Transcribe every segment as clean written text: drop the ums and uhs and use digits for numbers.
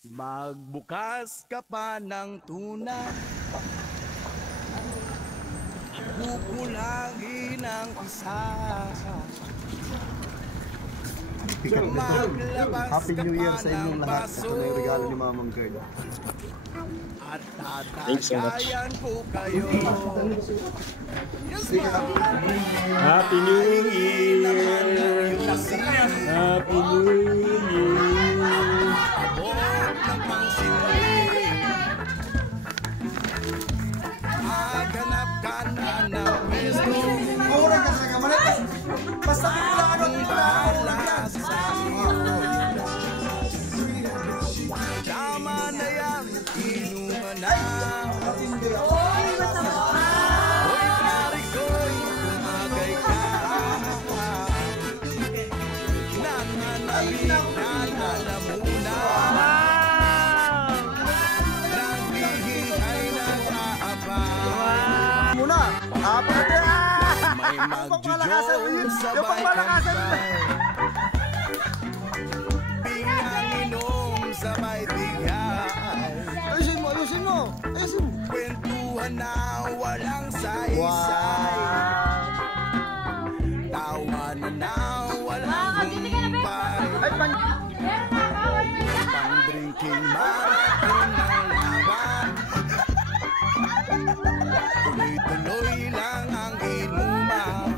Magbukas ka pa ng tuna, kukulangin ang isa. Happy New Year sa inyong lahat. Ito na yung regalo ni Mamang Girl. At tatagayan ko kayo. Happy New Year! Happy New Year! Abot ng pangsili, maghanap ka na ng pwesto. Murang ka sa kamalit. Basta Akong bahala sa iyo. Tama na yan, inuman na. Hoy pare ko'y tumagay ka. Nananabik na lalamunan. Nagbihing ay nag-aabang. muna. Apat na. May magjujoy sabay kampay. Bingang inom sabay bigay. Ayusin mo, ayusin mo. Ayusin mo. Kwentuhan na walang saysay. Tawanan na walang humpay. Ay, Pang-drinking marathon ng laban. Tuloy-tuloy lang ang inuman.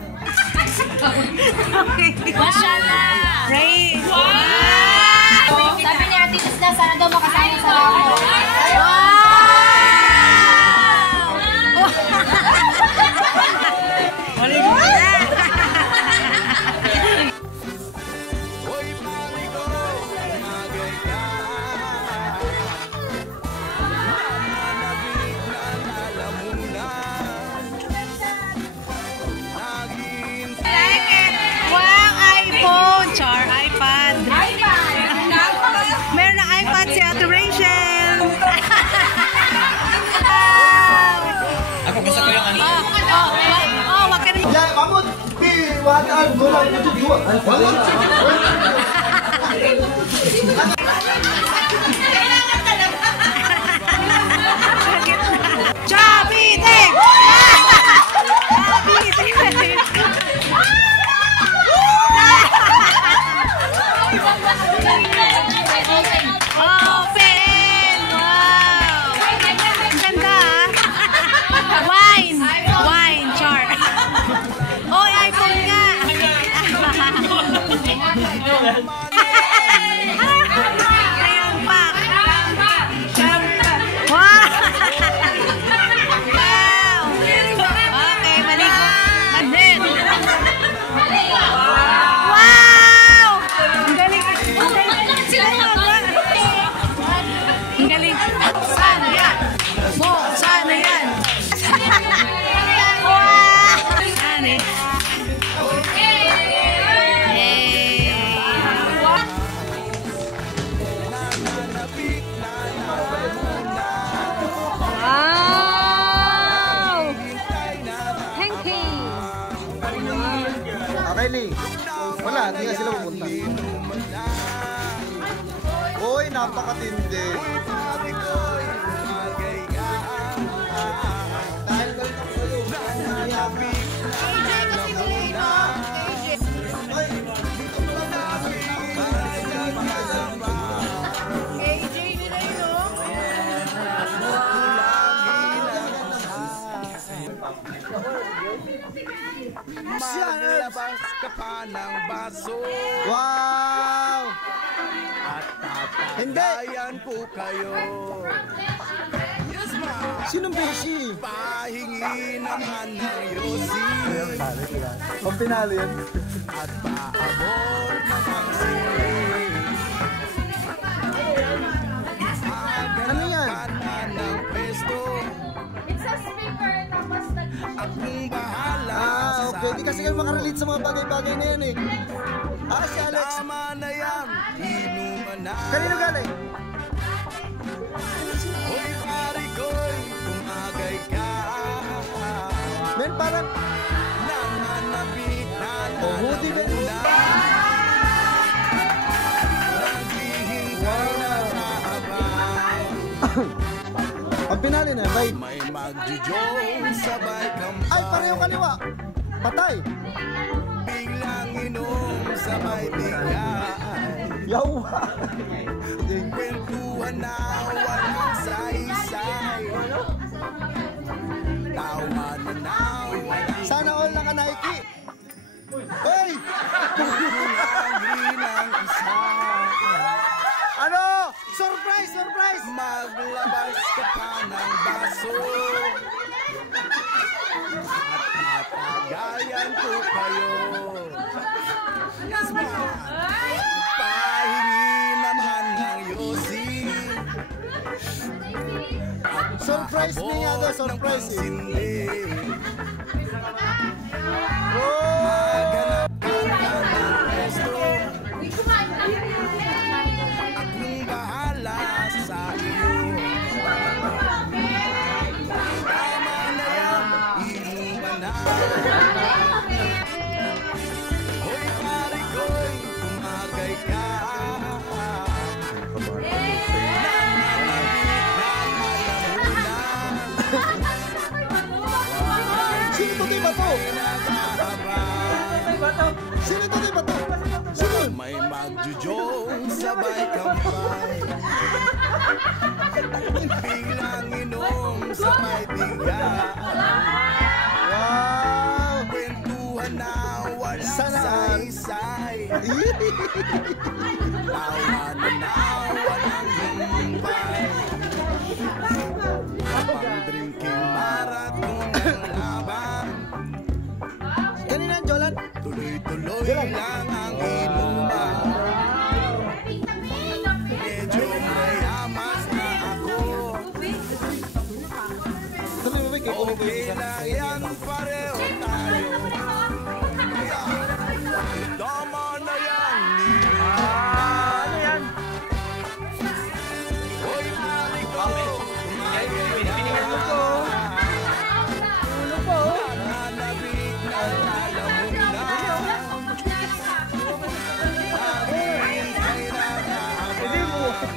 Mashallah! Ray! Wow! Sabi ni Ate Tisla, sana daw makasama sa ako. Wow! Hoy pare ko, tumagay ka. Nananabik na lalamunan. Naghihintay. Wow, iPhone! Char, iPad! Meron na iPad si Ate Rachel! Ako gusto ko yung ano. Oh, wag ka na. ya, vamos. Piwatan mo lang. Vamos. Chubby Dave! Chubby Dave! Open! Wow! Ang ganda ah! Wine! Wine, char! Oh, iPhone nga! Ayan pa! Wow! Wow! Okay, balik. Madrid! Wow! Ang galing! Ang galing! Ang galing! Sana yan! Oh, sana yan! Wow! Sana eh. Nananabik na lalamunan. Wow! Hintay na Thank you! Okay, Lee. Wala, hindi nga sila pupunta. Uy, napakatindi. pare ko'y tumagay ka. Dahil galit ako sa'yo. Nananabik na lalamunan. Maglabas ka pa ng baso Wow! at Hindi. tatagayan ko kayo. Yes, ma'am. Sinong beshi? Pahingi naman ng yosi Pang pinalo yan. at paabot ng pangsili. Ano yan? Maghanap ka ng pwesto. It's a speaker, tapos Akong bahala Ah, okay. sa Di kasi kayo makarelate sa mga bagay-bagay na yan eh. Ah, si Alex. tama na yan, inuman na. Kanino galing? Hoy pare ko'y tumagay ka. Men, parang... Nananabik na Oh, hoodie ba? lalamunan. Naghihintay na kaabang. Ang pinali na, bay. May magjujong sabay kampay. Ay, pareho kaliwa. Patay. Biglang inom sabay bigay. Yawa. Kwentuhan na walang saysay. Tawa na walang Sana all naka-Nike. Hey! kulangin ng isa. Ano? Surprise! Surprise! Maglabas ka pa ng baso. At matagayan ko kayo. Pahingi naman ng yosi. Surprise me nga daw, surprise eh. Sindi. Oh! Maghanap ka ng resto. Akong bahala sa iyo. Tama na yan, inuman na. Hoy pare ko'y tumagay ka. Sino to, ba to? Sino to, ba to? Sino? May magjujong sabay kampay. Biglang inom sabay bigay. Wow! Kwentuhan na walang Sana. saysay. Tawanan na walang humpay. Pang-drinking marathon ng laban. Kanina, Jolan? Tuloy-tuloy lang ang inuman. Medyo mayamas na ako. Tuloy mo ba kayo? Okay lang yan, pareho tayo. Tama na yan. Ano yan? Hoy, pare ko. Ano po? Ano po? Nananabik na alam mo na. Naghihintay na kaabang.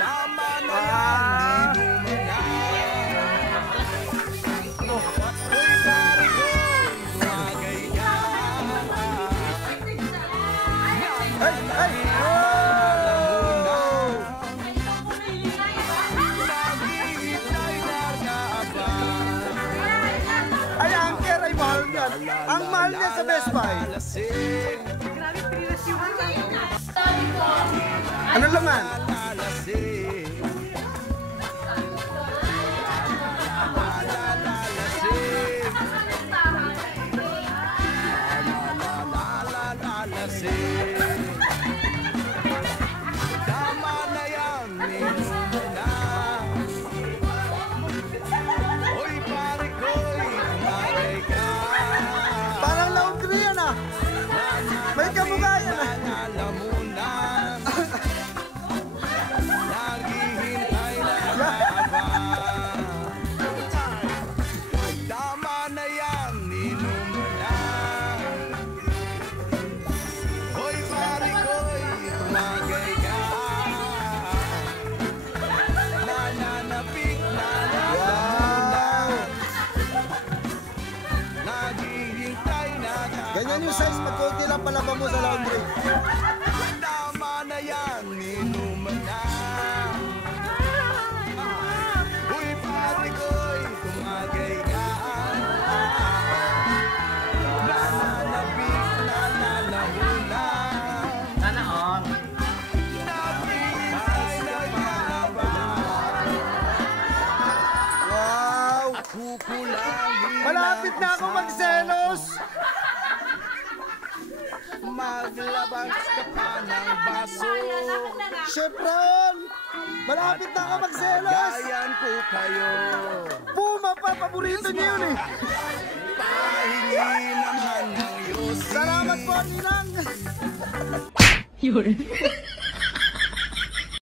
Tama na yan, inuman na. Hoy, pare ko, tumagay ka. Ay! Ay! Oh! Naghihintay na kaabang. Ay, Anker ay mahal niyan. Ang mahal niya sa Best Buy. Lalasing, Ano laman? lalasing. Tama na yan, inuman na. Hoy, pare ko'y tumagay ka. Parang laundry yan ah. May kamukha yan ah. Alam mo na. Naghihintay na kaabang. Tama na yan, inuman na. Hoy, pare ko'y tumagay ka. Nananapik na Wow! naghihintay na kaabang. Ganyan yung size pag konti lang palaba mo sa laundry. Tama na yan, inuman na. Uy, pare ko'y tumagay ka. Nananabik na lalamunan. Sana all. Naghihintay na kaabang. Wow! Kukulangin Malapit na ako magselos! Maglabas ka pa ng baso. Chevron! Malapit na ako magselos! Gayan ko kayo. Puma pa! Paborito niyo yun eh! Pahingi naman ng yosi. Salamat po, Ninang! Yun.